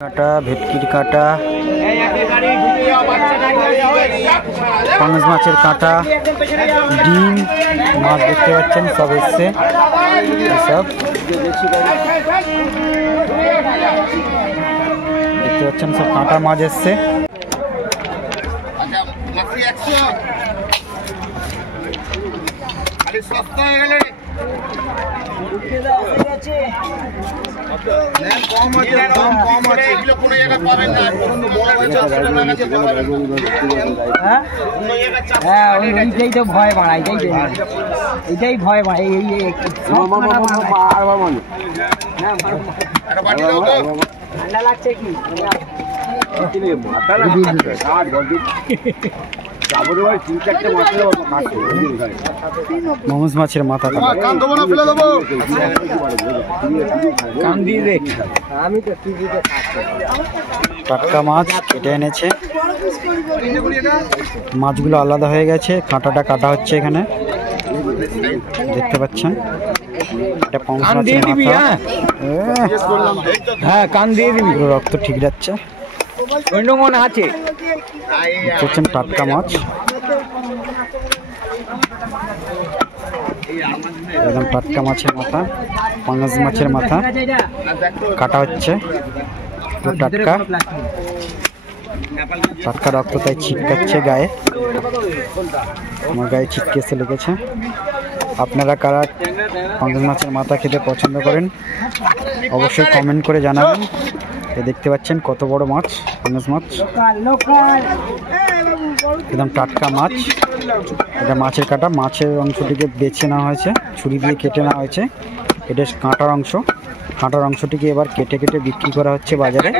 কাটা ভেটকির কাটা, পাঙ্গাস মাছের কাটা, ডিম, মাছ দেখতে পাচ্ছেন সব এসছে। সব দেখতে পাচ্ছেন সব কাটা মাছ এসছে। এইটাই তো ভয় মারা, এইটাই ভয় মারা। ঠান্ডা লাগছে কি মমস মাছের মাথা টাটকা মাছ কেটে এনেছে। মাছগুলো আলাদা হয়ে গেছে, কাঁটাটা কাটা হচ্ছে এখানে দেখতে পাচ্ছেন। এটা পাঙ্গাস মাছের মাথা। হ্যাঁ, কান দিয়ে দিবি, রক্ত ঠিক যাচ্ছে। অন্য মনে আছে দেখছেন টাটকা মাছ, একদম টাটকা মাছের মাথা, পাঙ্গাস মাছের মাথা কাটা হচ্ছে। টাটকা টাটকা রক্ত তাই ছিটকাচ্ছে গায়ে, আমার গায়ে ছিটকে এসে লেগেছে। আপনারা কারা পাঙ্গাস মাছের মাথা খেতে পছন্দ করেন অবশ্যই কমেন্ট করে জানাবেন। দেখতে পাচ্ছেন কত বড় মাছ, পাঙ্গাস মাছ, একদম টাটকা মাছ। এটা মাছের কাটা, মাছের অংশটিকে বেছে নেওয়া হয়েছে, ছুরি দিয়ে কেটে নেওয়া হয়েছে। এটা কাঁটার অংশ, কাঁটার অংশটিকে এবার কেটে কেটে বিক্রি করা হচ্ছে বাজারে।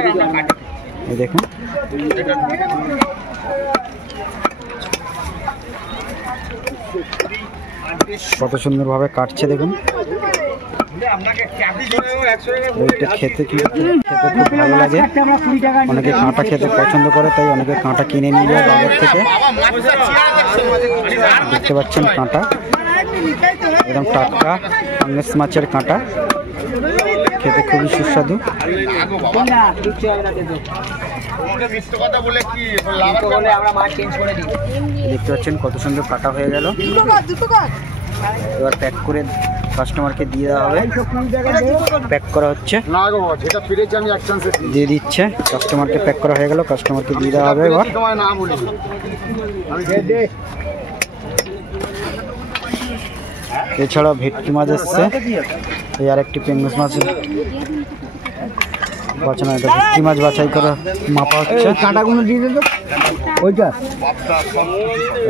এই দেখুন কত সুন্দরভাবে কাটছে, দেখুন। এটা খেতে খুব ভালো লাগে, অনেকে কাঁটা খেতে পছন্দ করে, তাই অনেকে কাঁটা কিনে নিয়ে যায় বাজার থেকে। দেখতে পাচ্ছেন কাঁটা, একদম টাটকা পাঙ্গাস মাছের কাঁটা, খেতে খুবই সুস্বাদু। দেখতে পাচ্ছেন কত সুন্দর কাটা হয়ে গেল। এবার প্যাক করে কাস্টমারকে দিয়ে দেওয়া হবে। প্যাক করা হচ্ছে, দিয়ে দিচ্ছে কাস্টমারকে। প্যাক করা হয়ে গেল, কাস্টমারকে দিয়ে দেওয়া হবে। এবার এছাড়া ভেটকি মাছ এসছে, এই আর একটি পাঙ্গাস মাছ বাছানো। এটা ভেটকি মাছ বাছাই করে মাপা হচ্ছে। কাঁটাগুলো দিয়ে দেবো ওইটা।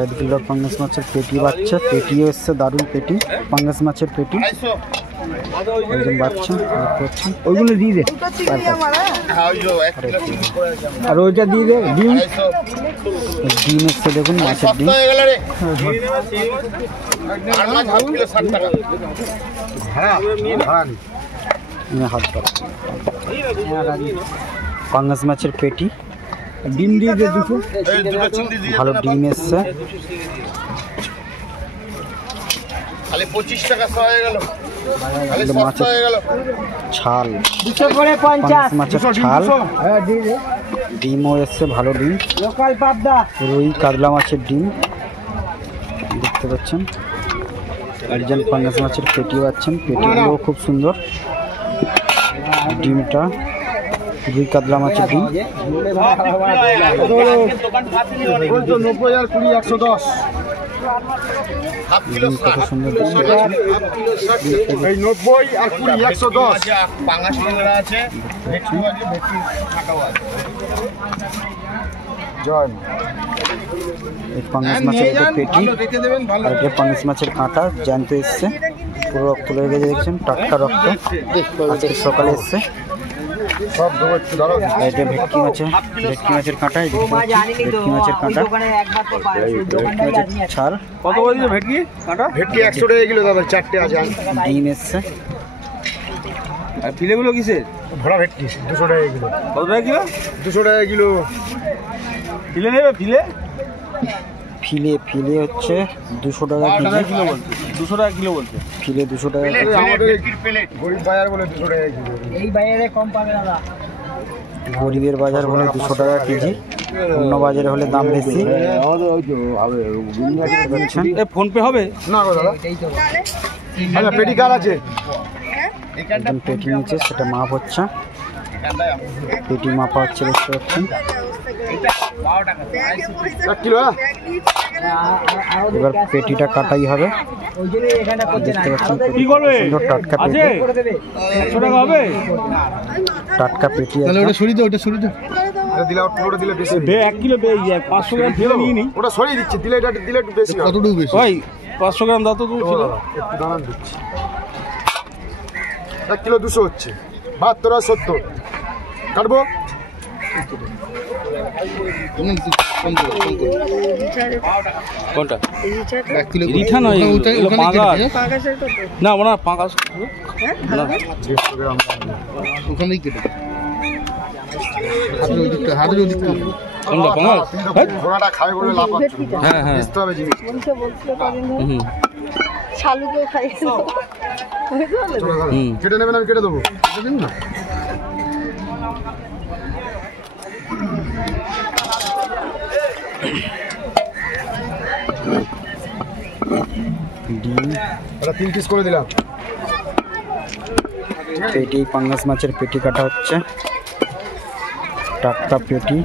1 কিলো পাঙ্গাস মাছের পেটি বাচ্চা, পেটিও এসছে, দারুণ পেটি, পাঙ্গাস মাছের পেটি একজন বাচ্চা দেখতে পাচ্ছেন। ওইগুলো দিয়ে দে, আর ওইটা দিয়ে দে। ডিম ডিম এসছে, দেখুন মাছের ডিম। পাঙ্গাস মাছের পেটি, ডিম দিয়ে দে দুটো, ভালো ডিম এসছে। মাছের ছাল, পাঙ্গাস মাছের ছাল, ডিমও এসছে, ভালো ডিম। লোকাল পাবদা, রুই কাতলা মাছের ডিম দেখতে পাচ্ছেন। অরিজিনাল পাঙ্গাস মাছের পেটি পাচ্ছেন, পেটিগুলো খুব সুন্দর। ডিমটা রুই কাতলা মাছের ডিম, 90 আর 20 110 কত সুন্দর। এই 90 আর 20 110 পাঙ্গাস ট্যাংরা আছে, ভেটকি আছে, ভেটকি কাটাও আছে। জয় এই পাঙ্গাস মাছের একটা পেটি, আর এটা পাঙ্গাস মাছের কাঁটা জ্যান্ত এসছে, পুরো রক্ত লেগে গেছে, দেখছেন টাটকা রক্ত, আজকে সকালে এসছে। সব এটা ভেটকি মাছের কাঁটা, ভেটকি মাছের কাঁটা, ভেটকি মাছের ছাল। কত বলছো ভেটকি কাঁটা? ভেটকি 100 টাকা কিলো দাদা, 4টে আছে। ডিম এসছে। আর ফিলেগুলো কিসের? ভরা ভেটকি 200 টাকা কিলো। কত টাকা কিলো? 200 টাকা কিলো। ফিলে নেবে? ফিলে ফিলে ফিলে হচ্ছে 200 টাকা কিলো বলছে। 200 টাকা কিলো বলছে। ফিলে 200 টাকা। আমাদের গরিব বাজার বলে 200 টাকা কিলো। এই বাজারে কম পাবে দাদা। গরিবের বাজার হলে 200 টাকা কেজি, অন্য বাজারে হলে দাম বেশি। দেখছেন ফোন পে হবে না গো দাদা। আচ্ছা পেটি কার আছে? একদম পেটি নিচে সেটা মাপ হচ্ছে, পেটি মাপা হচ্ছে, দেখতে পাচ্ছেন। 1 কিলো হ্যাঁ? এবার পেটিটা কাটাই হবে, দেখতে পাচ্ছেন। কি করবে? সুন্দর টাটকা পেটি, 100 টাকা হবে। টাটকা পেটি তাহলে আছে। ওটা সরিয়ে দাও, ওটা সরিয়ে দাও। আরে দিলে আর পুরোটা দিলে বেশি। 1 কিলো 500 গ্রাম ফেলে নিয়ে নি। ওটা সরিয়ে দিচ্ছি, দিলে এটা দিলে একটু বেশি। কতটুকু বেশি? ভাই 500 গ্রাম দাও তো তুমি। একটু দাঁড়ান দিচ্ছি। 1 কিলো 200 হচ্ছে, 72 আর 70 কাটবো। কোনটা? 1 কিলো রিঠা নয়, এগুলো পাঙ্গাস। না ওনা পাঙ্গাস না, 150 গ্রাম ওখানেই কেটে হাতের ওদিকটা, হাতের ওদিকটা। কোনটা পাঙ্গাস? ঘোড়াটা খায় বলে লাভ আছে। হ্যাঁ হ্যাঁ বুঝতে হবে জিনিস। হুম শালুকেও খাই হুম। কেটে নেবেন, আমি কেটে দেবো। কেটে দিন না। ডিম, এটা 3 পিস করে দিলাম। পেটি, পাঙ্গাস মাছের পেটি কাটা হচ্ছে, টাটকা পেটি।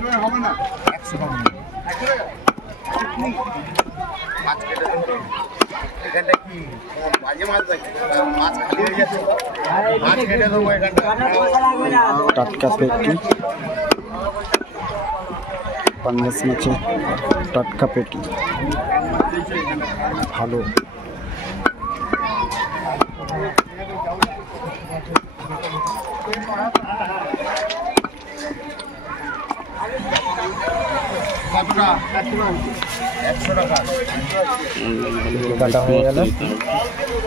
টাটকা পেটি, পাঙ্গাস মাছের টাটকা পেটি, ভালো। কাটা হয়ে গেল,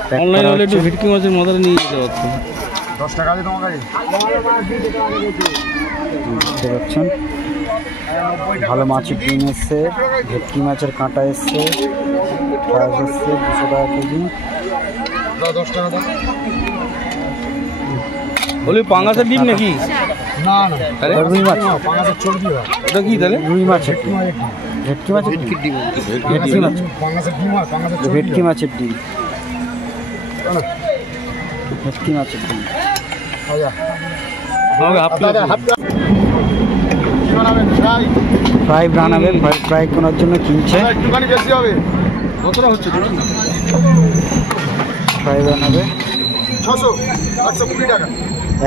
প্যাক অনলাইনে করা হলে একটু হচ্ছে। ভিটকি মাছের মাথাটা নিয়ে যেতে পারতো। 10 টাকা আছে তোমার কাছে? দেখতে পাচ্ছেন ভালো মাছের ডিম এসছে, ভেটকি মাছের কাঁটা এসছে, প্রাইস এসছে 200 টাকা কেজি। দাও 10 টাকা দাও। বলি পাঙ্গাসের ডিম নাকি? না না, তাহলে রুই মাছ, পাঙ্গাসের চর্বি হয়। ওটা কি তাহলে? রুই মাছের ডিম, ভেটকি মাছের ডিম, ভেটকি মাছ, পাঙ্গাসের ডিম হয়, পাঙ্গাসের চর্বি ভেটকি হয়। মাছের ডিম, ভেটকি মাছের ডিম। আচ্ছা, আমাকে হাফ প্লেট দাদা হাফ কি বানাবেন? ফ্রাই ফ্রাই বানাবে, ফ্রাই করার জন্য কিনছে। একটুখানি বেশি হবে। কতটা হচ্ছে? ফ্রাই বানাবে, 600 120 টাকা।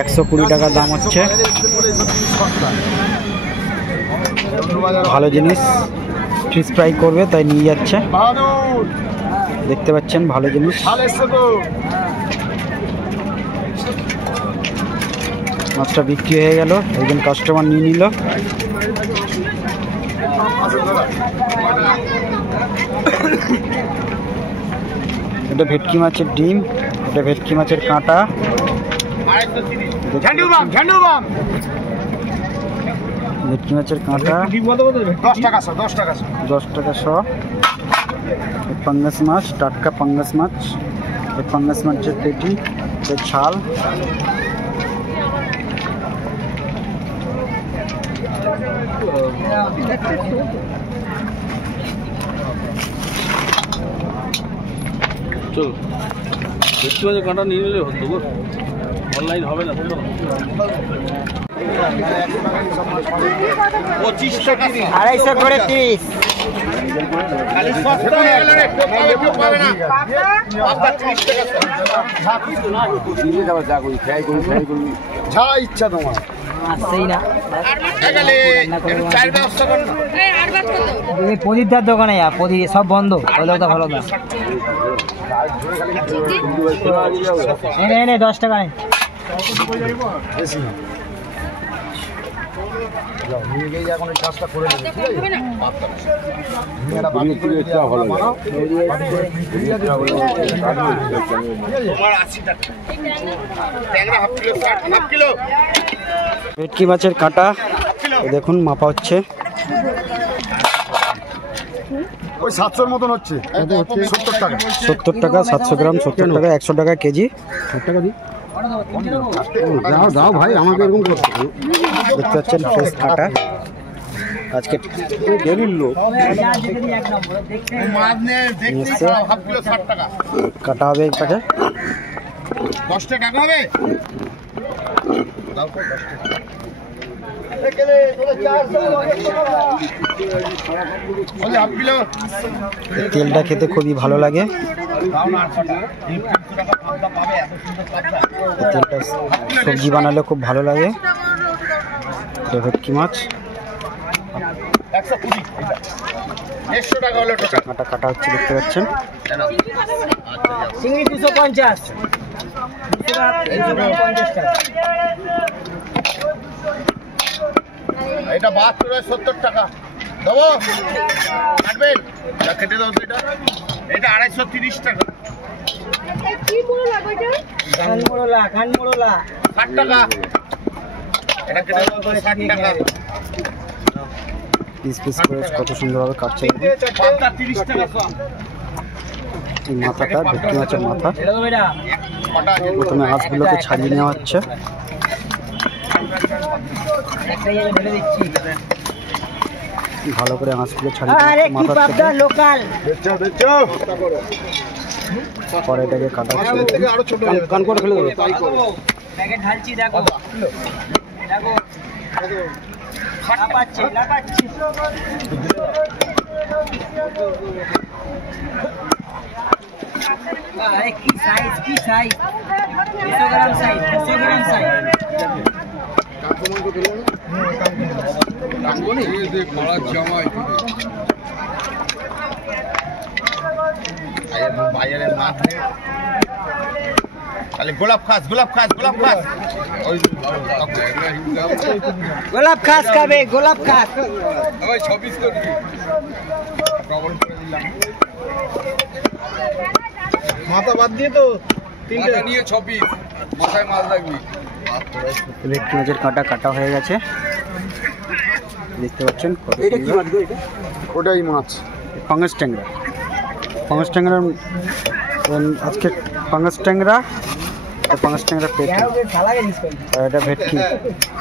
120 টাকা দাম হচ্ছে। ভালো জিনিস, ফিশ ফ্রাই করবে তাই নিয়ে যাচ্ছে। বাহাদুর দেখতে পাচ্ছেন ভালো জিনিস। ভালো এসছে তো। মাছটা বিক্রি হয়ে গেল, একজন কাস্টমার নিয়ে নিল। এটা ভেটকি মাছের ডিম, এটা ভেটকি মাছের কাঁটা। ঝান্ডু বাম, ঝান্ডু বাম। ভেটকি মাছের কাঁটা 10 টাকা 100, 10 টাকা 100। 10 টাকা শ। পাঙ্গাস মাছ, টাটকা পাঙ্গাস মাছ, এই পাঙ্গাস মাছের পেটি, এর ছাল। চল ভেটকি মাছের কাঁটা নিয়ে নিলে হতো গো, অনলাইন হবে না। 25 টাকা 250 করে 30। খালি সস্তা হয়ে গেল রে, কেউ পাবে না। আপনার 30 টাকা যা ইচ্ছা তোমার। প্রদীপদার দোকানে যা, প্রদীপ সব বন্ধ, হলো তো ভালো না। এনে এনে 10 টাকা নেই। বেশি না। যাও, নিয়ে গিয়ে এখন এই কাজটা করে নেবে, ঠিক আছে? নিয়ে একটা বাটি করে দিয়ে আমরা বানাও। বাটি করে দিয়ে দিয়ে দাও। ঠিক আছে? তোমার 80 টাকা। ট্যাংরা হাফ কিলো, 60 হাফ কিলো। ভেটকি মাছের কাঁটা এই দেখুন মাপা হচ্ছে। ওই 700 এর মতন হচ্ছে। 70 টাকা। 70 টাকা 700 গ্রাম, 70 টাকা 100 টাকা কেজি। দাও দাও ভাই, আমাকে এরকম করতে হবে। দেখতে পাচ্ছেন ফ্রেশ কাটা। আজকে গেলির লোক কাটা হবে এই পাটে। 10 টাকা হবে। তেলটা খেতে খুবই ভালো লাগে। তেলটা সবজি বানালে খুব ভালো লাগে। ভেটকি মাছ 100 টাকা হলো টাকা। কাটা কাটা হচ্ছে দেখতে পাচ্ছেন। চিংড়ি 250 এটা 72 টাকা দেবো, কাটবেন কেটে দাও তো। এটা 230 টাকা। কি বড় লাগবে এটা? খান মোড়লা 60 টাকা। এটা কেটে দাও তো 60 টাকা। পিস পিস করে কত সুন্দরভাবে কাটছে। পাতা 30 টাকা সব। এই মাথাটা ভেটকি মাছের মাথা। কটা আছে? প্রথমে আঁশগুলোকে ছাড়িয়ে নেওয়া হচ্ছে। ভালো করে আঁশগুলো ছাড়িয়ে মাথা থেকে লোকাল বেচো বেচো। পরে এটাকে কাটা হচ্ছে। থেকে আরো ছোট হয়ে কান করে ফেলে দেবো, তাই করো। প্যাকেট ঢালছি, দেখো দেখো লাপাচ্ছি লাপাচ্ছি। আরে কি সাইজ, কি সাইজ! 200 গ্রাম সাইজ, 200 গ্রাম সাইজ। বাইরের মাছ নেই। তাহলে গোলাপ খাস, গোলাপ খাস, গোলাপ খাস। ওই গোলাপ খাস খাবে, গোলাপ খাস। ওই 26 করে দিই। ডবল করে দিলাম। মাথা বাদ দিয়ে তো তিনটা নিয়ে 26 মাথায় মাছ লাগবে। ভেটকি মাছের কাটা কাটা হয়ে গেছে দেখতে পাচ্ছেন। এটা কি মাছ গো? এটা ওটাই মাছ, পাঙ্গাস ট্যাংরা। পাঙ্গাস ট্যাংরার আজকে পাঙ্গাস ট্যাংরা, পাঙ্গাস ট্যাংরা পেটি, আর এটা ভেটকি,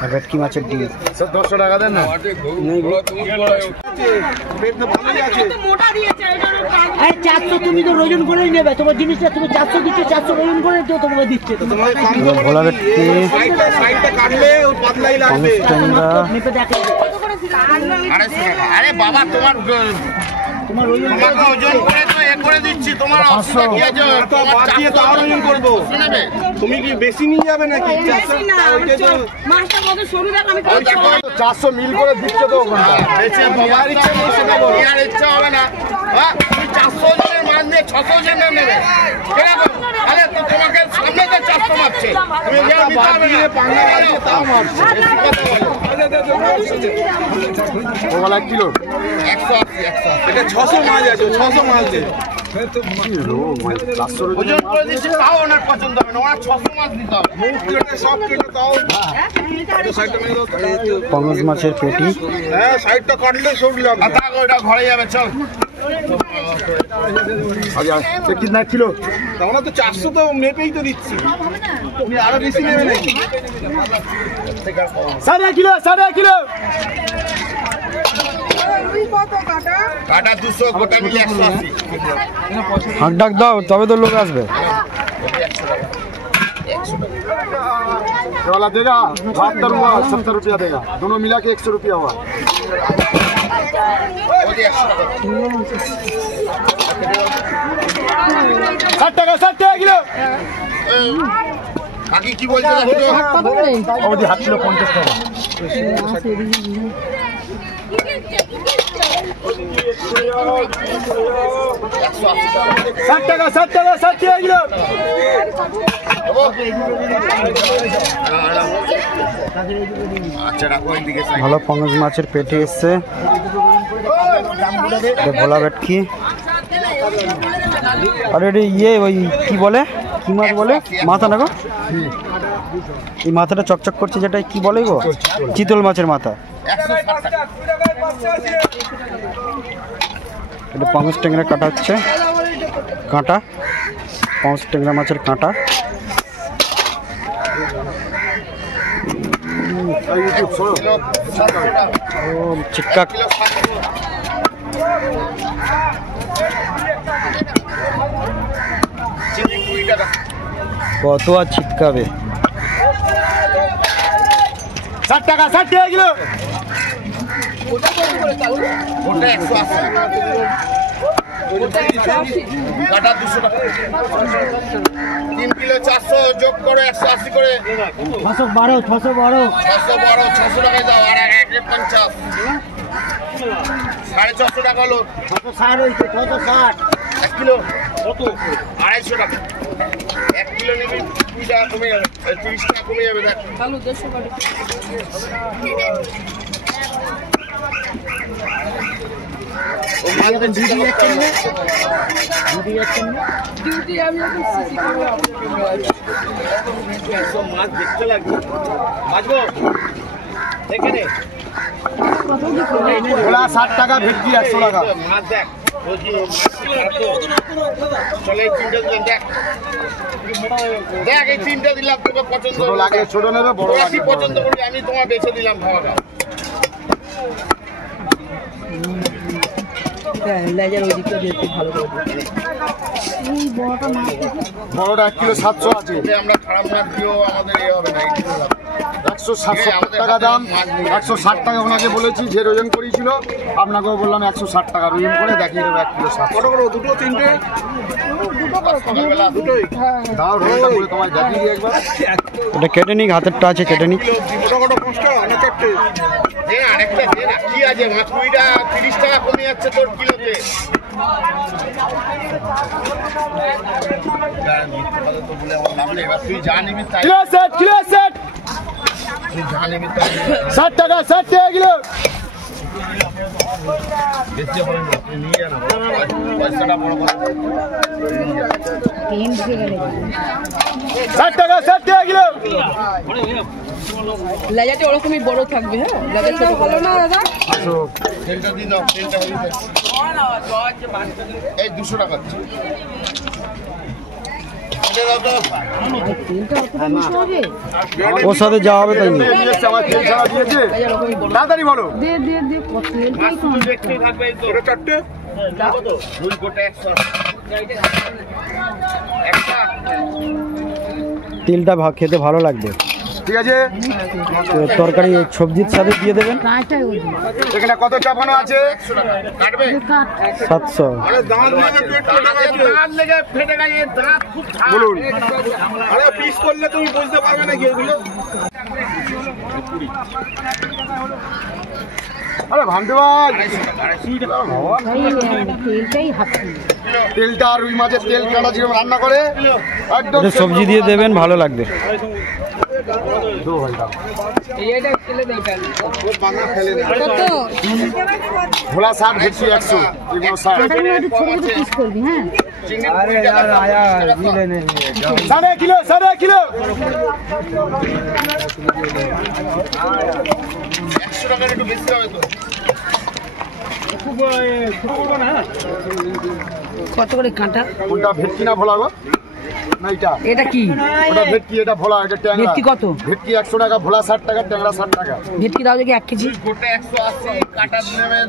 আর ভেটকি মাছের ডিম। স্যার 200 টাকা দেন না। পেট তো ভালোই আছে। মোটা দিয়েছে এটা। আরে 400 তুমি তো ওজন করেই নেবে, তোমার জিনিসটা তুমি 400 দিচ্ছ, 400 ওজন করে তো তোমাকে দিচ্ছে তো। তোমার কম এবার ভোলা ভেটকি, সাইডটা কাটলে ও পাতলাই লাগবে। পাঙ্গাস ট্যাংরা, মেপে দেখো কত করে ছিল? 250 টাকা। আরে বাবা তোমার তোমার ওজন তোমাকে ওজন করে তো এ করে দিচ্ছি। তোমার অসুবিধা কি আছে? তোমার দিয়ে তো আর ওজন করব। শুনবে তুমি কি বেশি নিয়ে যাবে নাকি? বেশি না, আমার মাছটা কত সরু দেখ, আমি ওই দেখো 400 মিল করে দিচ্ছে তো ওখানে। বেশি বাবার ইচ্ছা নেই সেটা বলো। আর ইচ্ছা হবে না। হ্যাঁ তুমি 400 জনের মাছ নিয়ে 600 জনের নেবে কেরকম? আরে তো তোমাকে সামনে তো 400 মারছে, তুমি যা নিতে হবে না। পাঙ্গা মারছে তাও মারছে। ওগুলা কিলো 180 এটা 600 মাছ আছে, 600 মাছ আছে। ওজন করে দিচ্ছে তাও ওনার পছন্দ হবে না। ওনার 600 মাছ দিতে হবে। মুখ কেটে সব কেটে তাও সাইডটা মেরে দাও। পাঙ্গাস মাছের পেটি, হ্যাঁ সাইডটা কাটলে সরলাম। আচ্ছা ওটা ঘরে যাবে চল। আচ্ছা কিনা কিলো? আমরা তো 400 তো মেপেই তো দিচ্ছি। তুমি আরো বেশি নেবে নাকি? 1.5 কিলো, 1.5 কিলো। কাটা 200, গোটা মিলে 180। হাঁক ডাক দাও তবে তো লোক আসবে। वाला देगा 72 हुआ, 70 रुपया देगा, दोनों मिला के 100 रुपया हुआ। 60 টাকা, 60 টাকা কিলো। কাকি কি বলছে? ওদি হাফ কিলো 50 টাকা। 60 টাকা, 60 টাকা, 60 টাকা কিলো। আচ্ছা রাখো এইদিকে। ভালো পাঙ্গাস মাছের পেটি এসছে। এটা ভোলা ভেটকি, আর এটা ইয়ে ওই কি বলে, কি মাছ বলে মাথা না গো? এই মাথাটা চকচক করছে যেটা কি বলে গো? চিতল মাছের মাথা। 160 টাকা। এটা পাঙ্গাস ট্যাংরা কাটা হচ্ছে, কাঁটা পাঙ্গাস ট্যাংরা মাছের কাঁটা। ও চিক্কা কত আর ছিটকাবে? 60 টাকা 60 টাকা কিলো। ওটা 180 কাটা 200 টাকা 3 কিলো 400 যোগ করে 180 করে 612 600 টাকায় দাও আর 150 450 টাকা হলো 660 হইছে 660 1 কিলো কত 250 টাকা 1 কিলো নিবি 2 টাকা কমে যাবে 30 টাকা কমে যাবে দেখ আলু 150 করে ও মালটা ডিউটি যাচ্ছেন না ডিউটি আমি এখন সিসি করব সব মাছ দেখতে লাগবে বাজবো দেখে নে ওলা 60 টাকা ভেটকি 100 টাকা মাছ দেখ চলে এই তিনটা দিলাম দেখ দেখ এই তিনটা দিলাম তোকে পছন্দ লাগে ছোট নেবে বড় লাগে পছন্দ করবি আমি তোমার বেচে দিলাম খাওয়াটা লেজার ওদিকটা দেখতে ভালো করে এই বড়টা মাছ বড়টা 1 কিলো 700 আছে আমরা খারাপ মাছ দিও আমাদের এ হবে না 160 টাকা দাম 160 টাকা ওনাকে বলেছি যে ওজন করেছিল আপনাকেও বললাম 160 টাকা ওজন করে দেখিয়ে দেবো 1 কিলো 700 কত করে দুটো তিনটে দুটোই দাও রোলটা করে তোমায় দেখিয়ে দিই একবার এটা কেটে নিক, হাতেরটা আছে কেটে নিক। কত 5 টাকা না 4টে দে আরেকটা দে না কি আছে মাছ কুইটা 30 টাকা কমে যাচ্ছে তোর কিলোতে তুই জানিবি তাই কিলো সেট তুই জানিবি তাই 60 টাকা 60 টাকা কিলো বেচে বলেন আপনি নিয়ে যান পয়সাটা বড় করে 60 টাকা 60 টাকা কিলো লেজারটা ওরকমই বড় থাকবে হ্যাঁ লেজারটা ভালো না দাদা তেলটা দিন দাও তেলটা দিন এই 200 টাকা ওর সাথে যাওয়া হবে তাই না? তাড়াতাড়ি বলো তেলটা খেতে ভালো লাগবে। ঠিক আছে তো তরকারি সবজির সাথে দিয়ে দেবেন। এখানে কত চাপানো আছে 700। বলুন আরে পিস করলে তুমি বুঝতে পারবে না কি এগুলো আরে ভাঙতে ভাই তেলটা আর রুই মাছের তেল কাটা যেরকম রান্না করে একদম এটা সবজি দিয়ে দেবেন, ভালো লাগবে। ভোলা 60 ভেটকি 100 এগুলো 60 সাড়ে কিলো 100 টাকার একটু বেশি হবে তো কত করে কাঁটা? কোনটা ভেটকি না ভোলা গো না এটা কি? ওটা ভেটকি এটা ভোলা এটা ট্যাংরা ভেটকি কত? ভেটকি 100 টাকা ভোলা 60 টাকা ট্যাংরা 60 টাকা ভেটকি দাও দেখি 1 কেজি। গোটা 180 কাটা নেবে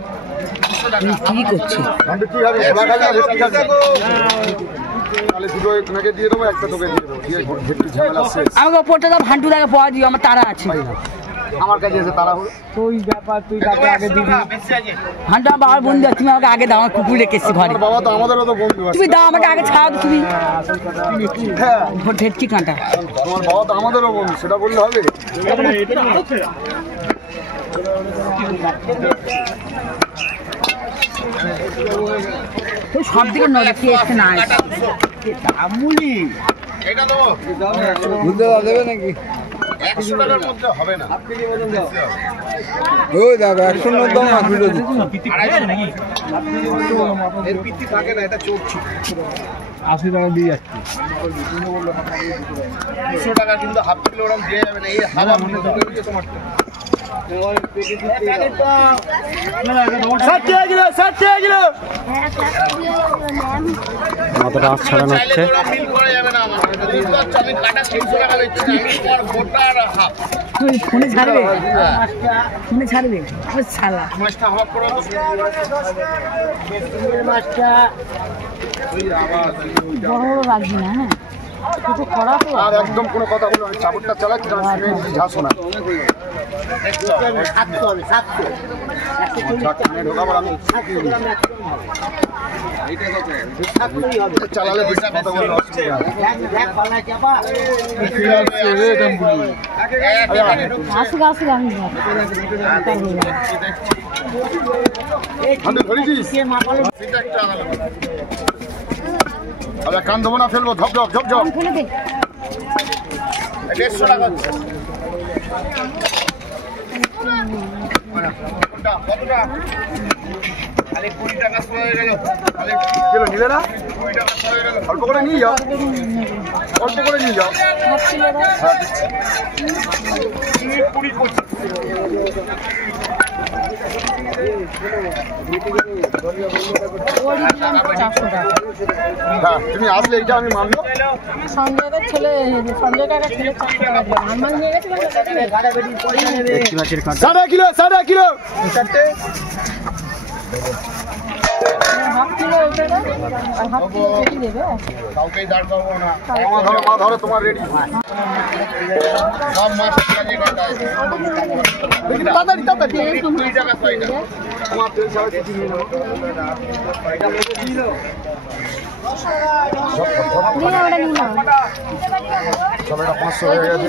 200 টাকা কি করছে? ভেটকি খাবে ভোলা খাবে ভেটকি খাবে তাহলে দুটো আপনাকে দিয়ে দেবো একটা তোকে দিয়ে দেবো দিয়ে ভেটকি ঝামেলা শেষ আমাকে ওপরটা দাও, ভান্টু দাকে পাওয়া দিও, আমার তারা আছে। আমার কাছে এসে তারা হলো তুই ব্যাপার, তুই তাকে আগে দিবি। ভান্টু আমার বাবার বন্ধু, তুমি আমাকে আগে দাও, আমার কুকুর রেখেছি ঘরে। আমার বাবা তো আমাদেরও তো বন্ধু আছে তুমি দাও আমাকে আগে, ছাড়াও তো তুমি। হ্যাঁ ভেটকি কাঁটা তোমার বাবা তো আমাদেরও বন্ধু, সেটা বললে হবে তুই সব দিকে নজর দিয়ে এসে না আমুলি এটা দেবো বুঝতে দেবে নাকি? 100 টাকার মধ্যে হবে না ওই দেখো 100 এর দাম 8 কিলো দিচ্ছি। 250 নাকি এর পিত্তি থাকে না, এটা চোখ ছিল 80 টাকা দিয়ে যাচ্ছি। 200 টাকা কিন্তু হাফ কিলো ওরকম দিয়ে যাবে না, এই হাওয়া মনে করতে তোমার মাথাটা আঁশ ছাড়ানো হচ্ছে। ফোনে ছাড়বে, ফোনে ছাড়বে ছাড়া মাছটা বড় বড় রাখবি না। হ্যাঁ কিছু করা তো আর একদম কোনো কথা বলো, আমি চাবুকটা চালাচ্ছি যা শোনা চালালে কথা বলো আসুক আসুক আমি ধরেছিস আরে কান দেবো না, ফেলবো ধপ ধপ ঝপ ঝপ। ফেলে দে 150 টাকা কতটা খালি 20 টাকা হয়ে গেল। কেন নিলে না? অল্প করে নিয়ে যাও, অল্প করে নিয়ে যাও। হ্যাঁ দিচ্ছি। 20 25 হ্যাঁ তুমি আসলে এইটা আমি মানবো। সঞ্জয়দের ছেলে সঞ্জয় কাকা ছেলে 400 টাকা দিলাম আমার নিয়ে গেছিল ভেটকি মাছের কাঁটা 7.5 কিলো হাফ কিলো ওটা আর হাফ কিলো কেটে দেবে। কাউকে দাঁড় করবো না। মা ধরো তোমার রেডি। সব মাছ কাজে কাটা আছে। তাড়াতাড়ি তাড়াতাড়ি 20 টাকা ছয়টা। তোমার তেল ছাড়া কিছু নিয়ে নেবো। সব এটা 500 হয়ে গেছে।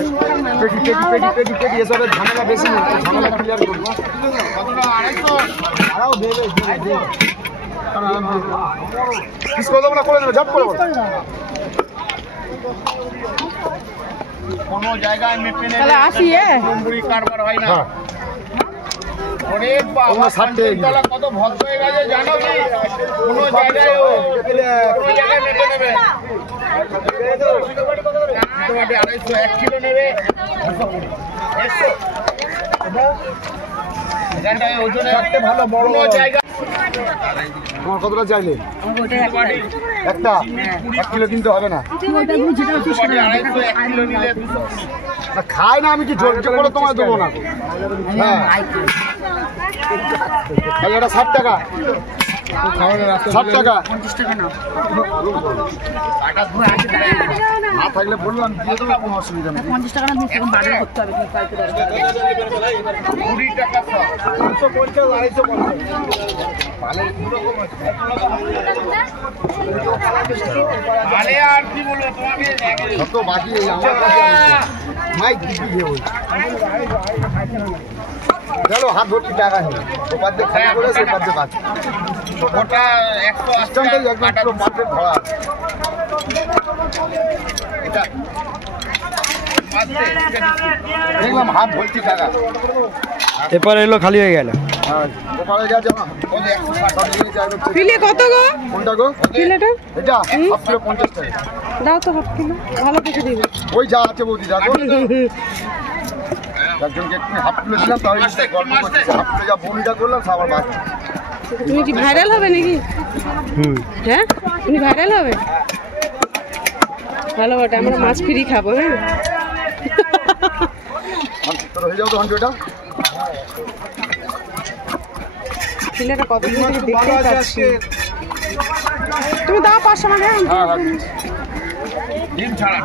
পেটি এসবের ঝামেলা বেশি নেই, ঝামেলা ক্লিয়ার করবো। কতটা 250? আরাও দেবে কিস করে দেবো না, করে দেবে ঝপ করবো। কোনো জায়গায় মেপে নেবে তাহলে আসি নম্বরই কারবার হয় না। হ্যাঁ অনেক বাবা 60 টাকা তলা কত ভদ্র হয়ে গেছে জানো কি? কোনো জায়গায় মেপে নেবে। তোমাকে 250 1 কিলো নেবে 100 এখানটায় ওজনে রাখতে ভালো বড় জায়গা। তোমার কতটা চাইলে? একটা 1 কিলো কিনতে হবে না। 250 1 কিলো নিলে 200। না খাই না, আমি কি জোর করে তোমায় দেবো না। হ্যাঁ আর এটা 60 টাকা 60 টাকা না থাকলে বললাম দিয়ে দেবো, কোনো অসুবিধা নেই। 50 টাকা না দিন সেরকম বাজার করতে হবে কি কালকে 20 টাকা আরে আর কি বলবো তোমাকে যত বাকি এই আমার কাছে মাইক দিবি দিয়ে বলছি চলো হাত ভর্তি টাকা নেই, ও বাদ দিয়ে খালি করে সে বাদ দিয়ে বাদ ওটা 180 সিস্টেমটাই একদম পুরো মার্কেট ভরা। এটা দেখলাম হাত ভর্তি টাকা। এরপর এলো খালি হয়ে গেল। হ্যাঁ ওপারে যা জমা ওদের 160 টাকা চাই হচ্ছে। পিলে কত গো কোনটা গো? পিলেটা এটা 7 কিলো 50 টাকা। দাও তো হাফ কিলো ভালো কিছু দিবে। ওই যা আছে বৌদি দেখো একজনকে একটু হাফ কিলো দিলাম, তাহলে গল্প করছে হাফ কিলো যা বনিটা করলাম সবার বাদ। তুমি কি ভাইরাল হবে নাকি? হ্যাঁ তুমি ভাইরাল হবে? ভালো বটে, আমরা মাছ ফ্রি খাবো। হ্যাঁ তোর হয়ে যাও তো হান্ড্রেডটা। ছেলেটা কত দিন থেকে দেখতেই পাচ্ছি। তুমি দাও 500 টাকা। হ্যাঁ হ্যাঁ ডিম ছাড়া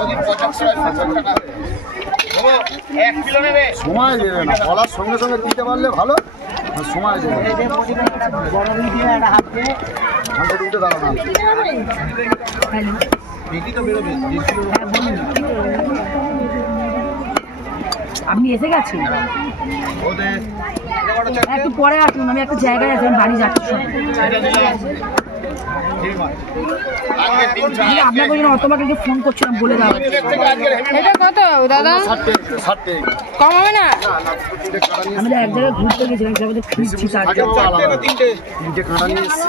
ওদের 50 টাকা 1 কিলো নেবে। সময় দেবে না, বলার সঙ্গে সঙ্গে দিতে পারলে ভালো, আর সময় দেবে না। হান্ড্রেড উঠে দাঁড়ানো আপনি এসে গেছেন? একটু পরে আসুন, আমি একটা জায়গায় আছি, আমি বাড়ি যাচ্ছি। আপনাকে যেন অতবার ফোন করছিলাম বলে দাও। এটা কত দাদা? 60 কম হবে না? আমি এক জায়গায় ঘুরতে গেছিলাম, সেখানে ফিরছি তার জন্য। তিনটে কাঁটা নিয়ে এসছি।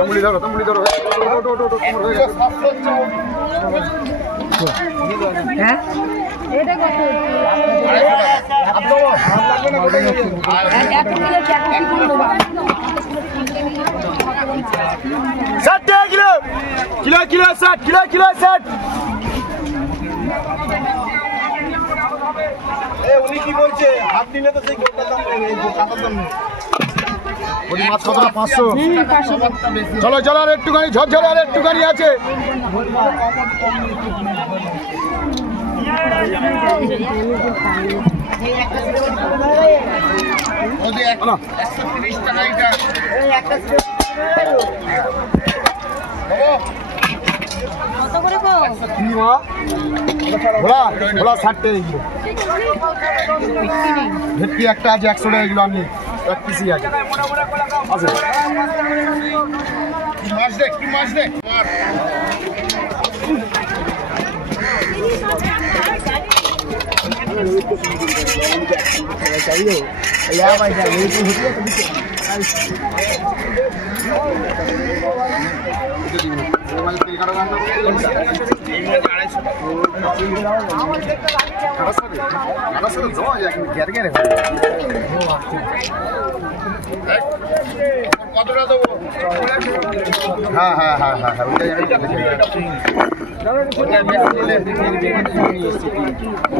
তম্বুলি ধরো, তম্বুলি ধরো। হ্যাঁ এটা কত? 60 টাকা kilo kilo kilo 60 kilo kilo 60। উনি কি বলছে হাত দিলে তো সেই গোটার দাম কাটার দাম নেই। ওই মাছ কতটা 500? চলো চলো আর একটুখানি ঝরঝরে আর একটুখানি আছে। কত করে গো? ভোলা ভোলা 60 টাকা কিলো। ভেটকি একটা আছে 100 টাকা কিলো। আমি এক পিসি আছে কি মাছ দেখ কি মাছ দেখ কতটা দেবো? হ্যাঁ হ্যাঁ হ্যাঁ হ্যাঁ হ্যাঁ ওইটাই আমি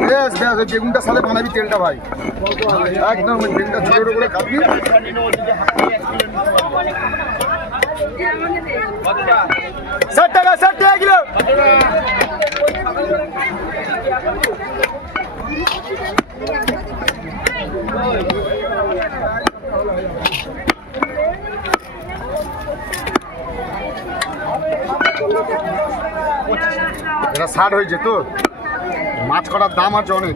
বেশ বেশ ওই বেগুনটার সাথে বানাবি তেলটা ভাই একদম ওই বেগুনটা ছোটো ছোটো করে কাটবি। 60 টাকা 60 টাকা কিলো। এটা 60 হয়েছে তো। মাছ করার দাম আছে অনেক।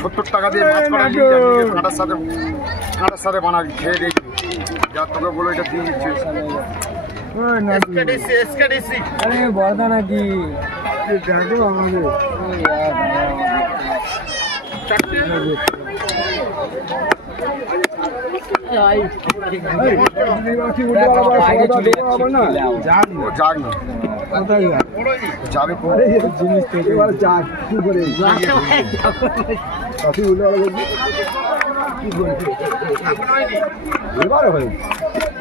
70 টাকা দিয়ে মাছ করা নিয়ে যাবি, কাঁটার সাথে বানাবি, খেয়ে দেখবি। যা তোকে বলো এটা দিয়ে দিচ্ছে। বর্দা নাকি যাক না যাবে জিনিস থেকে যাক কি করে এবারে ভাই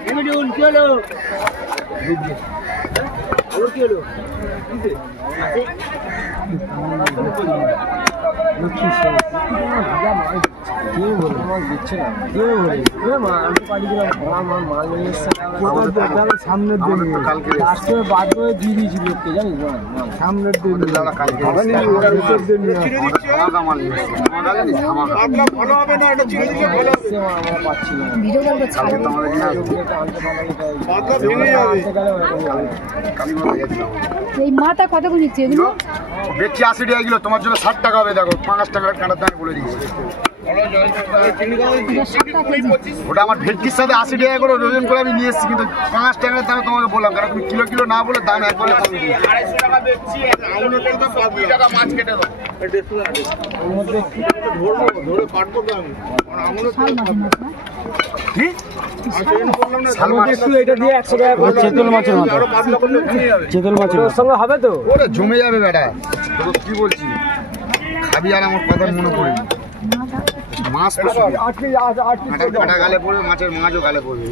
কি হলো কি হলো সামনের দিন বাদ দিয়ে দিয়েছিল লোককে জানিস সামনের দিন ভালো হবে না এটা চিড়ে দিলে ভালো হবে। এই মাথা কত করে নিচ্ছে এগুলো? বেচছি 80 টাকা কিলো। তোমার জন্য 60 টাকা হবে। দেখো 5 টাকার কাঁটার দাম বলে দিচ্ছি। ওটা আমার ভেটকির সাথে 80 টাকা করে ওজন করে আমি নিয়ে এসেছি, কিন্তু 5 টাকার দামে তোমাকে বললাম, কারণ তুমি কিলো কিলো না বলে দাম একবারে কমে দিই। 250 টাকা বেচছি, আঙুলের তো 20 টাকা মাছ কেটে দাও। ধরে কাটবো তো আমি কি শাল মাছ? এটা দিয়ে 100 টাকা করে চেতল মাছের মতো আরো 5 টাকা করলে নিয়ে যাবে। চেতল মাছের সঙ্গে হবে তো ওরে জমে যাবে বেটা। তোকে কি বলছি, খাবি আর আমার কথা মনে পড়ে মাছ তো কাটা গালে পড়বে, মাছের মাছও গালে পড়বে।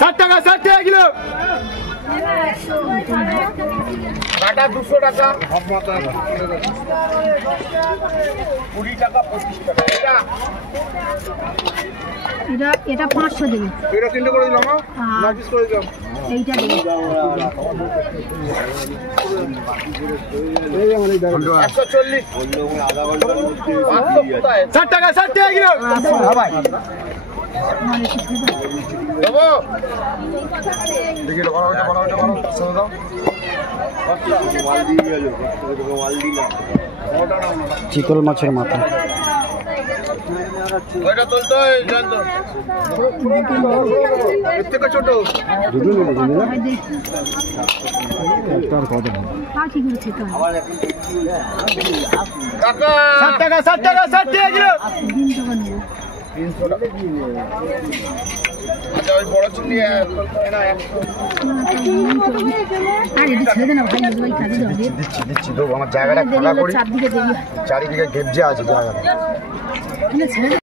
60 টাকা 60 টাকা কিলো। কাটা 200 টাকা, 20 টাকা 25 টাকা। এটা 500 দেবে। এটা 3টে করে দিলাম, না পিস করে দিলাম। এইটা দেবে। 140 60 টাকা 60 টাকা কিলো। হ্যাঁ ভাই দেবো। দেখি এটা বড় ওইটা বড় ওইটা বড় ছেড়ে দাও। চিতল মাছের মাথা। ওইটা তুলতে হয় জানতো। এর থেকে ছোট কাকা 60 টাকা 60 টাকা 60 টাকা কিলো। 300 টাকা নেবো। আচ্ছা ওই বড় চিংড়ি আর এটা ছেড়ে দে না ভাই, ওই কাজে দাও দিয়ে। দিচ্ছি দিচ্ছি দেবো, আমার জায়গাটা ফাঁকা করি, চারদিকে দেরি চারিদিকে গেবজে আছে জায়গাটা। হয় ছেড়ে দে।